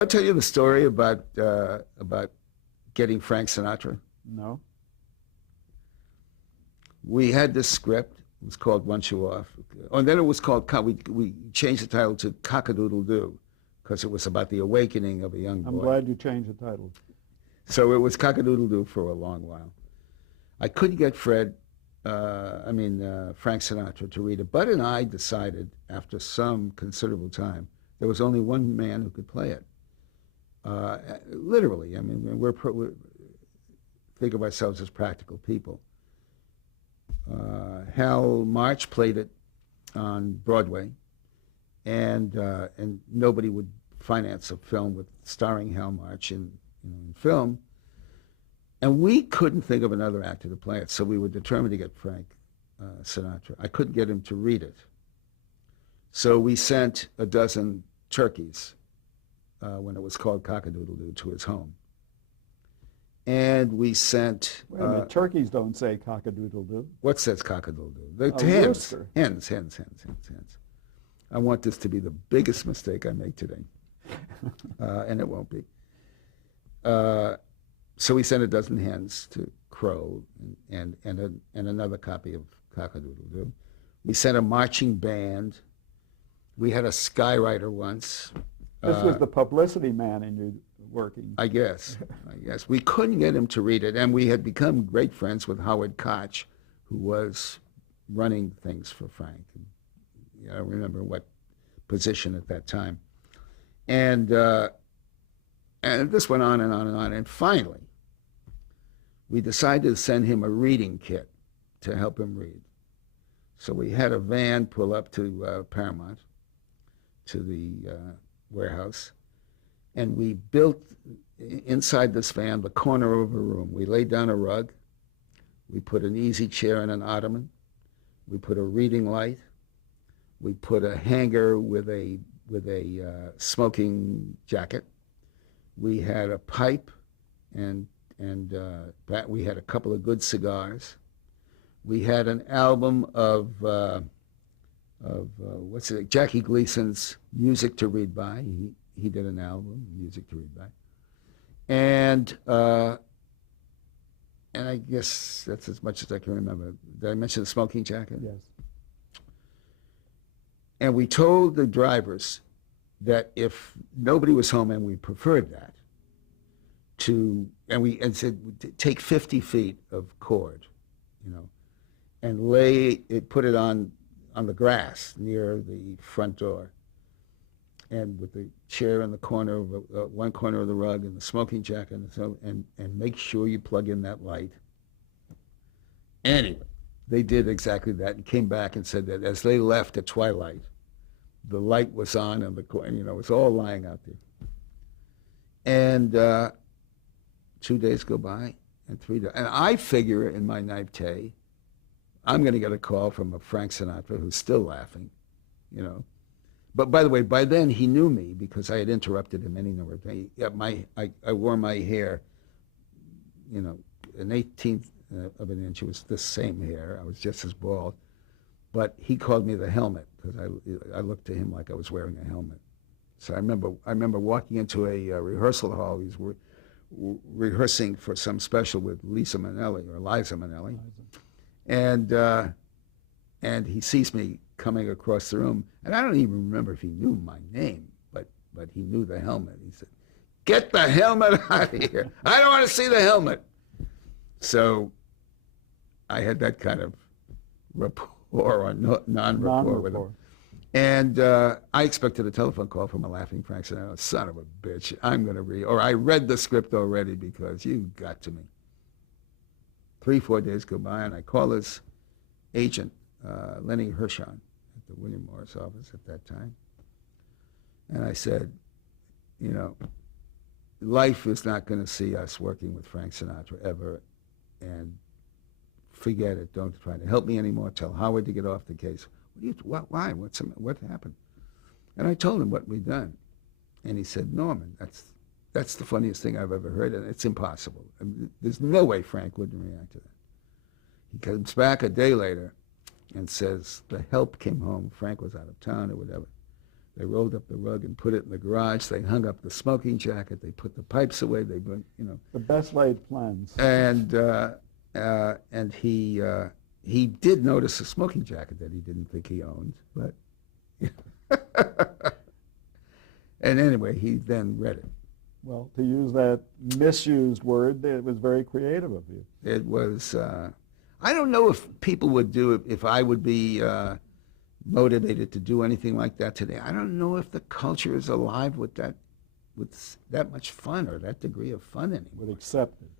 I'll tell you the story about getting Frank Sinatra. No. We had this script. It was called Once You Off. And then it was called, we changed the title to Cock-a-Doodle-Doo because it was about the awakening of a young boy. I'm glad you changed the title. So it was Cock-a-Doodle-Doo for a long while. I couldn't get Frank Sinatra to read it. Bud and I decided after some considerable time there was only one man who could play it. Literally, I mean, we think of ourselves as practical people. Hal March played it on Broadway, and nobody would finance a film with starring Hal March in film, and we couldn't think of another actor to play it, so we were determined to get Frank Sinatra. I couldn't get him to read it, so we sent a dozen turkeys when it was called Cock-a-Doodle-Doo to his home. And we sent... Wait a minute, turkeys don't say cock-a-doodle-doo. What says cock-a-doodle-doo? The A hens. rooster. Hens. I want this to be the biggest mistake I make today. And it won't be. So we sent a dozen hens to crow and another copy of Cock-a-Doodle-Doo. We sent a marching band. We had a skywriter once. This was the publicity man in your working. I guess. We couldn't get him to read it, and we had become great friends with Howard Koch, who was running things for Frank. I don't remember what position at that time. And this went on and on and on, and finally, we decided to send him a reading kit to help him read. So we had a van pull up to Paramount, to the warehouse, and we built inside this van the corner of a room. We laid down a rug. We put an easy chair and an ottoman. We put a reading light. We put a hanger with a smoking jacket. We had a pipe, and we had a couple of good cigars. We had an album of Jackie Gleason's Music to Read By. He did an album, Music to Read By. And I guess that's as much as I can remember. Did I mention the smoking jacket? Yes. And we told the drivers that if nobody was home, and we preferred that, and said take 50 feet of cord, and put it on the grass near the front door, and with the chair in the corner of one corner of the rug and the smoking jacket, and make sure you plug in that light. Anyway, they did exactly that and came back and said that as they left at twilight, the light was on and it was all lying out there. And 2 days go by, and 3 days, and I figure in my naivete, I'm going to get a call from a Frank Sinatra who's still laughing, But by the way, by then he knew me because I had interrupted him any number of times. I wore my hair, an 18th of an inch. It was the same hair. I was just as bald. But he called me the helmet because I looked to him like I was wearing a helmet. So I remember walking into a rehearsal hall. He was rehearsing for some special with Liza Minnelli. And he sees me coming across the room, and I don't even remember if he knew my name, but he knew the helmet. He said, "Get the helmet out of here. I don't want to see the helmet." So I had that kind of rapport or non-rapport with him. And I expected a telephone call from a laughing Frank Sinatra. Son of a bitch, I'm going to read, or I read the script already because you got to me. 3-4 days go by, and I call his agent, Lenny Hershon, at the William Morris office at that time. And I said, life is not going to see us working with Frank Sinatra ever, and forget it. Don't try to help me anymore. Tell Howard to get off the case. Why? What happened? And I told him what we'd done. And he said, Norman, that's the funniest thing I've ever heard, and it's impossible. I mean, there's no way Frank wouldn't react to that. He comes back a day later and says the help came home. Frank was out of town or whatever. They rolled up the rug and put it in the garage. They hung up the smoking jacket. They put the pipes away. They went, you know. The best laid plans. And he did notice a smoking jacket that he didn't think he owned, but. And anyway, he then read it. Well, to use that misused word, it was very creative of you. It was. I don't know if people would do it, if I would be motivated to do anything like that today. I don't know if the culture is alive with that much fun or that degree of fun anymore. Would accept it.